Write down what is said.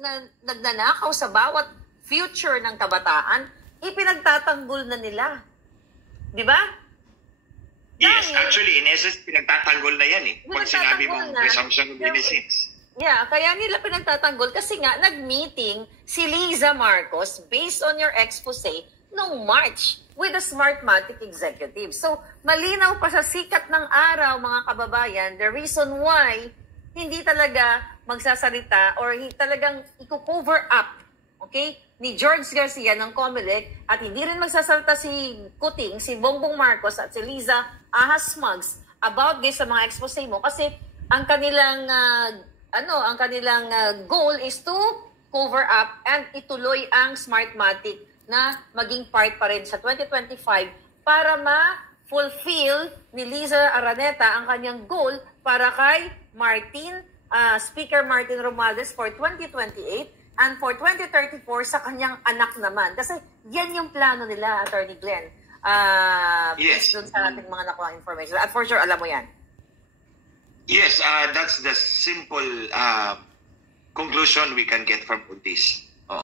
na nagnanakaw sa bawat future ng kabataan, ipinagtatanggol na nila. Di ba? Yes, actually, in essence, pinagtatanggol na yan eh. Pag sinabi mong presumption of innocence. Yeah, kaya nila pinagtatanggol kasi nga nag-meeting si Liza Marcos based on your expose noong March with the Smartmatic executive. So, malinaw pa sa sikat ng araw, mga kababayan, the reason why hindi talaga magsasalita or talagang i-cover up, okay, ni George Garcia ng COMELEC at hindi rin magsasalita si Kuting, si Bongbong Marcos at si Liza Ahas Smugs about this sa mga expose mo kasi ang kanilang goal is to cover up and ituloy ang Smartmatic na maging part pa rin sa 2025 para ma-fulfill ni Liza Araneta ang kanyang goal para kay Speaker Martin Romualdez for 2028 and for 2034 sa kanyang anak naman. Kasi yan yung plano nila, Attorney Glenn. Yes. Based dun sa ating mga nakuha information. At for sure, alam mo yan. Yes, that's the simple conclusion we can get from this.